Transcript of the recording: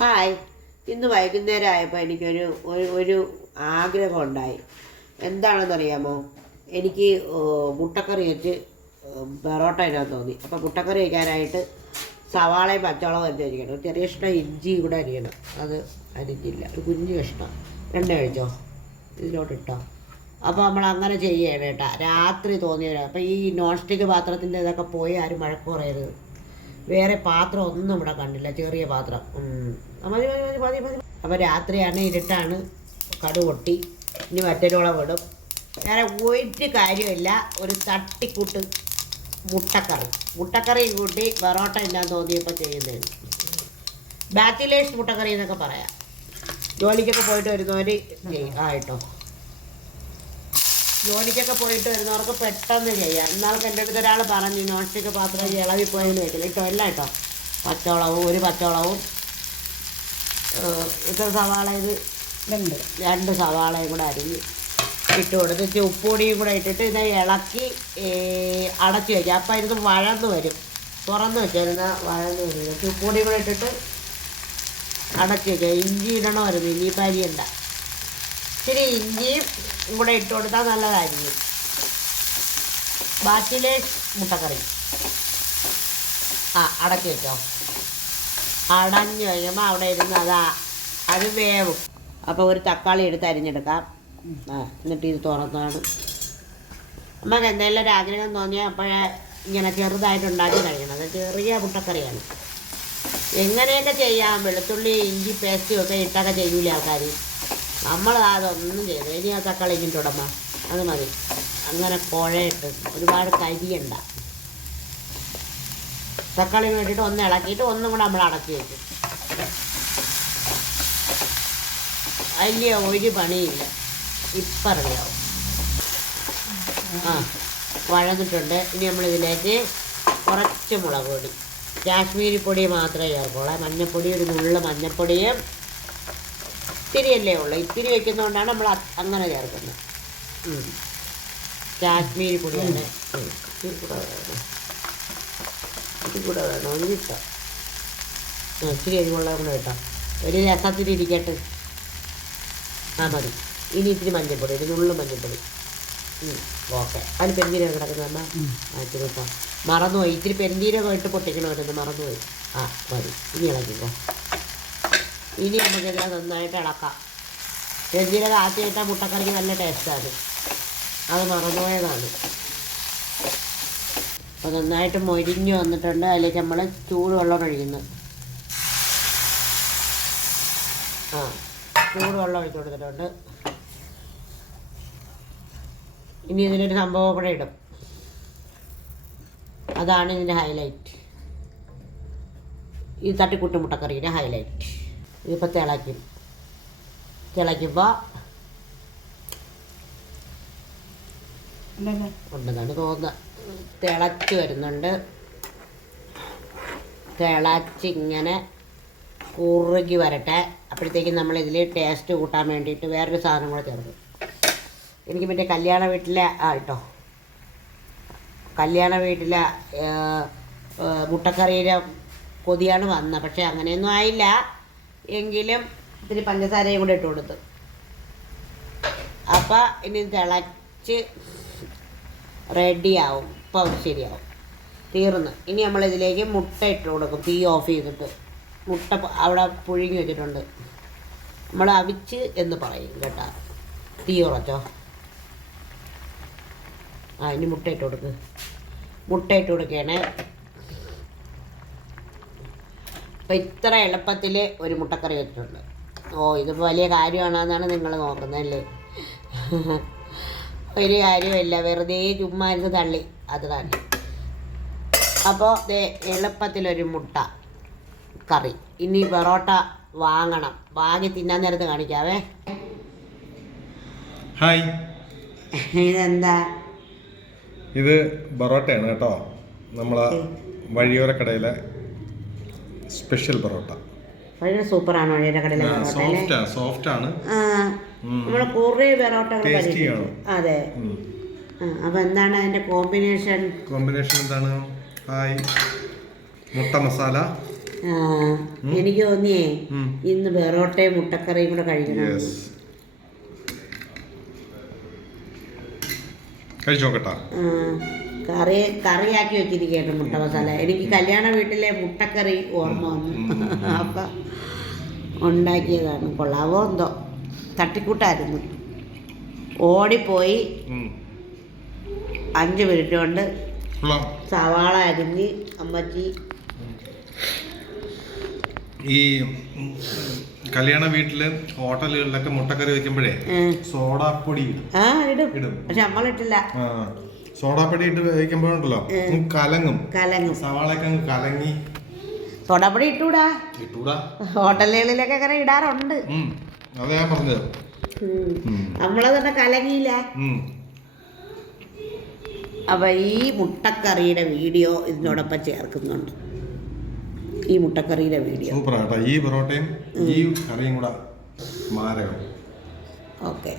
Hi. ഇന്ന് വൈകുന്നേരം ആയപ്പോൾ എനിക്കൊരു ഒരു ഒരു ആഗ്രഹം ഉണ്ടായി എന്താണെന്നറിയാമോ? എനിക്ക് മുട്ടക്കറി വെച്ച് പെറോട്ട ഇതിനകത്ത് തോന്നി. അപ്പോൾ മുട്ടക്കറി വയ്ക്കാനായിട്ട് സവാളയും പച്ചവളവും വെച്ച് വെച്ചിരിക്കണം ഒരു ചെറിയ ഇഷ്ടം ഇഞ്ചി കൂടെ അരിയണം. അത് അരിഞ്ഞില്ല. ഒരു കുഞ്ഞു കഷ്ണം. എണ്ണ കഴിച്ചോ ഇതിലോട്ട് ഇട്ടോ അപ്പോൾ നമ്മൾ അങ്ങനെ ചെയ്യണം കേട്ടോ. രാത്രി തോന്നിയവരാ. അപ്പോൾ ഈ നോൺ സ്റ്റിക്ക് പാത്രത്തിന്റെ ഇതൊക്കെ പോയി ആരും മഴക്ക് പറയരുത്. വേറെ പാത്രം ഒന്നും ഇവിടെ കണ്ടില്ല ചെറിയ പാത്രം. മതി മതി മതി മതി മതി. അപ്പോൾ രാത്രിയാണ് ഇരുട്ടാണ് കടു പൊട്ടി. ഇനി മറ്റൊരുളം വിടും. വേറെ ഒരു കാര്യമില്ല ഒരു തട്ടിക്കൂട്ട് മുട്ടക്കറി. മുട്ടക്കറിയും കൂട്ടി പൊറോട്ട ഇല്ലാൻ തോന്നിയപ്പോൾ ചെയ്യുന്നതാണ്. ബാച്ചിലേഴ്സ് മുട്ടക്കറി എന്നൊക്കെ പറയാം. ജോലിക്കൊക്കെ പോയിട്ട് വരുന്നവർ ചെയ്യും. ആ കേട്ടോ. ജോലിക്കൊക്കെ പോയിട്ട് വരുന്നവർക്ക് പെട്ടെന്ന് ചെയ്യാം. ഇന്നാൾക്ക് എന്റെ അടുത്ത് ഒരാൾ പറഞ്ഞു നോൺ സ്റ്റിക്ക് പാത്രം ഇളവി പോയെന്ന് വെക്കില്ല ഇട്ടോ എല്ലാം കേട്ടോ. പച്ചവളവും ഒരു പച്ചവളവും ഇത്ര സവാള ഇത് രണ്ട്. രണ്ട് സവാളയും കൂടെ അരിഞ്ഞ് ഇട്ട് കൊടുത്ത് ഇച്ചിരി ഉപ്പുപൊടിയും കൂടെ ഇട്ടിട്ട് ഇത് ഇളക്കി അടച്ചു വയ്ക്കുക അപ്പം ഇത് വഴന്ന് വരും. തുറന്ന് വെച്ചിരുന്ന വഴന്ന് വരും. ഉപ്പുപൊടിയും കൂടെ ഇട്ടിട്ട് അടച്ചു വയ്ക്കുക ഇഞ്ചി ഇടണമായിരുന്നു ഇനിയിപ്പോൾ അരിയണ്ട ഇച്ചിരി ഇഞ്ചിയും കൂടെ ഇട്ട് കൊടുത്താൽ നല്ലതായിരിക്കും. ബാച്ചിലെ മുട്ടക്കറി. ആ അടക്കി വെച്ചോ. അടഞ്ഞു കഴിയുമ്പോൾ അവിടെ ഇരുന്ന് അതാ അത് വേവും. അപ്പോൾ ഒരു തക്കാളി എടുത്ത് അരിഞ്ഞെടുക്കാം. എന്നിട്ട് ഇത് തുറന്നാണ്. നമുക്ക് എന്തെങ്കിലും ഒരു ആഗ്രഹം തോന്നിയാൽ അപ്പോഴേ ഇങ്ങനെ ചെറുതായിട്ട് ഉണ്ടാക്കി അത് ചെറിയ മുട്ടക്കറിയാണ്. എങ്ങനെയൊക്കെ ചെയ്യാം? വെളുത്തുള്ളി ഇഞ്ചി പേസ്റ്റും ഒക്കെ ഇട്ടൊക്കെ ചെയ്യൂലേ ആൾക്കാർ നമ്മൾ അതൊന്നും ചെയ്ത് ഇനി ആ തക്കാളി ഇങ്ങിട്ടുടമ്മ അത് മതി. അങ്ങനെ കുഴയിട്ട് ഒരുപാട് കരിയണ്ട. തക്കാളി വേണ്ടിയിട്ട് ഒന്ന് ഇളക്കിയിട്ട് ഒന്നും കൂടെ നമ്മൾ അടക്കി വെക്കും. വലിയ ഒരു പണിയില്ല. ഇപ്പം അറിയാവും ആ വഴന്നിട്ടുണ്ട്. ഇനി നമ്മളിതിലേക്ക് കുറച്ച് മുളക് പൊടി. കാശ്മീരി പൊടി മാത്രമേ ചേർക്കുള്ളൂ. മഞ്ഞൾപ്പൊടി ഒരു നുള്ള മഞ്ഞൾപ്പൊടിയും ഇത്തിരിയല്ലേ ഉള്ളൂ. ഇത്തിരി വെക്കുന്നതുകൊണ്ടാണ് നമ്മൾ അങ്ങനെ ചേർക്കുന്നത്. കാശ്മീരി പൊടിയാണ് ഉം. ഇത്തിരി കൂടെ വേണം. ഇത്തിരി കൂടെ വേണം. ഒന്നിട്ടോ ആ ഇച്ചിരി എരിവുള്ള കൂടെ കേട്ടോ ഒരു രസത്തിന് ഇരിക്കട്ടെ. ആ മതി. ഇനി ഇത്തിരി മഞ്ഞൾപ്പൊടി ഒരു നുള്ളു മഞ്ഞൾപ്പൊടി. ഓക്കെ. അതിന് പെരുന്തീരകം കിടക്കുന്ന അമ്മ. ആ ഇത്തിരി ഇട്ടോ. മറന്നുപോയി. ഇത്തിരി പെരുന്തീരകം ഇട്ട് പൊട്ടിക്കണമായിരുന്നു മറന്നുപോയി. ആ മതി. ഇനി ഇളക്കിക്കോ. ഇനി നമുക്കിതിനെ നന്നായിട്ട് ഇളക്കാം. പെരുന്തീരകം ആദ്യം ഇട്ടാൽ മുട്ടക്കറിക്ക് നല്ല ടേസ്റ്റാണ് അത് മറന്നുപോയതാണ് അപ്പോൾ നന്നായിട്ട് മൊരിഞ്ഞു വന്നിട്ടുണ്ട്. അതിലേക്ക് നമ്മൾ ചൂടുവെള്ളം ഒഴിക്കുന്നു. ആ ചൂടുവെള്ളം ഒഴിച്ചു കൊടുത്തിട്ടുണ്ട്. ഇനി ഇതിനൊരു സംഭവം കൂടെ ഇടും. അതാണ് ഇതിന്റെ ഹൈലൈറ്റ് ഈ തട്ടിക്കുട്ടി മുട്ടക്കറിയുടെ ഹൈലൈറ്റ് ഇതിപ്പോൾ തിളയ്ക്കുമ്പോൾ അല്ലല്ല ഉണ്ടെന്നാണ് തോന്നുന്നത്. തിളച്ച് വരുന്നുണ്ട്. തിളച്ചിങ്ങനെ കുറുകി വരട്ടെ. അപ്പോഴത്തേക്കും നമ്മൾ ഇതിൽ ടേസ്റ്റ് കൂട്ടാൻ വേണ്ടിയിട്ട് വേറൊരു സാധനം കൂടെ ചേർക്കും. എനിക്ക് മറ്റേ കല്യാണ വീട്ടിലെ ആ കേട്ടോ കല്യാണ വീട്ടിലെ മുട്ടക്കറിയിലെ കൊതിയാണ് വന്നത്. പക്ഷേ അങ്ങനെയൊന്നും ആയില്ല. എങ്കിലും ഇത്തിരി പഞ്ചസാരയും കൂടെ ഇട്ട് കൊടുത്തു. അപ്പോൾ ഇനി തിളച്ച് റെഡിയാവും. ഇപ്പോൾ ശരിയാവും. തീർന്നു. ഇനി നമ്മളിതിലേക്ക് മുട്ട ഇട്ട് കൊടുക്കും. തീ ഓഫ് ചെയ്തിട്ട്. മുട്ട അവിടെ പുഴുങ്ങി വെച്ചിട്ടുണ്ട്. നമ്മൾ അവിച്ച് എന്ന് പറയും കേട്ടോ. തീ ഉറച്ചോ? ആ ഇനി മുട്ട ഇട്ട് കൊടുക്ക്. മുട്ട ഇട്ട് കൊടുക്കുകയാണേ അപ്പം ഇത്ര എളുപ്പത്തിൽ ഒരു മുട്ടക്കറി വെച്ചിട്ടുണ്ട്. ഓ ഇത് വലിയ കാര്യമാണെന്നാണ് നിങ്ങൾ നോക്കുന്നതല്ലേ ഒരു കാര്യമില്ല വെറുതെ ചുമ്മാ ഇരുന്ന് തള്ളി. അത് തന്നെ. അപ്പോൾ എളുപ്പത്തിലൊരു മുട്ട കറി. ഇനി പൊറോട്ട വാങ്ങണം. വാങ്ങി തിന്നാൻ നേരത്ത് കാണിക്കാവേ. ഹായ്. ഇതെന്താ? ഇത് പൊറോട്ടയാണ് കേട്ടോ. നമ്മളെ വഴിയോരക്കടയിലെ സ്പെഷ്യൽ പൊറോട്ട. വളരെ സൂപ്പറാണ് വഴിയുടെ കടയിലെ പൊറോട്ട അല്ലേ? സോഫ്റ്റ് സോഫ്റ്റ് ആണ് ആ നമ്മൾ കുറേ പൊറോട്ടകൾ Tasty പരീക്ഷിച്ചു. അതെ. അപ്പോൾ എന്താണ് അതിന്റെ കോമ്പിനേഷൻ? കോമ്പിനേഷൻ എന്താണ്? ഹായ്. മുട്ട മസാല. എനിക്ക് തോന്നിയേ ഇന്ന് പെറോട്ടയും മുട്ടക്കറിയും കൂടെ കഴിക്കണം. കറി കറിയാക്കി വെച്ചിരിക്കുകയാണ് മുട്ട മസാല. എനിക്ക് കല്യാണ വീട്ടിലെ മുട്ടക്കറി ഓർമ്മ വന്നു. അപ്പം ഉണ്ടാക്കിയതാണ് കൊള്ളാവോ എന്തോ. തട്ടിക്കൂട്ടായിരുന്നു. ഓടിപ്പോയി. അഞ്ച് മിനിറ്റ് കൊണ്ട് സവാള അരിഞ്ഞ് അമ്മച്ചി. ഈ കല്യാണ വീട്ടിൽ ഹോട്ടലുകളിലൊക്കെ മുട്ടക്കറി വെക്കുമ്പോഴേ സോഡാ സോഡാപ്പൊടി ഇടും. പക്ഷെ നമ്മളിട്ടില്ല സോഡാപ്പൊടി ഇട്ട് കഴിക്കുമ്പോഴുണ്ടല്ലോ കലങ്ങും. കലങ്ങും. സവാളയൊക്കെ കലങ്ങി. തൊടപ്പടി ഇട്ടൂടാ. ഇട്ടൂടാ. ഹോട്ടലുകളിലൊക്കെ അങ്ങനെ ഇടാറുണ്ട്. അതെ ഞാൻ പറഞ്ഞത്. ഉം. തന്നെ കലങ്ങിയില്ല? അപ്പൊ ഈ മുട്ടക്കറിയുടെ വീഡിയോ ഇതിനോടൊപ്പം ചേർക്കുന്നുണ്ട്. ഈ മുട്ടക്കറിയുടെ വീഡിയോ. സൂപ്പർ കേട്ടോ ഈ പൊറോട്ടയും ഈ കറിയും കൂടെ മാരകം. ഓക്കെ.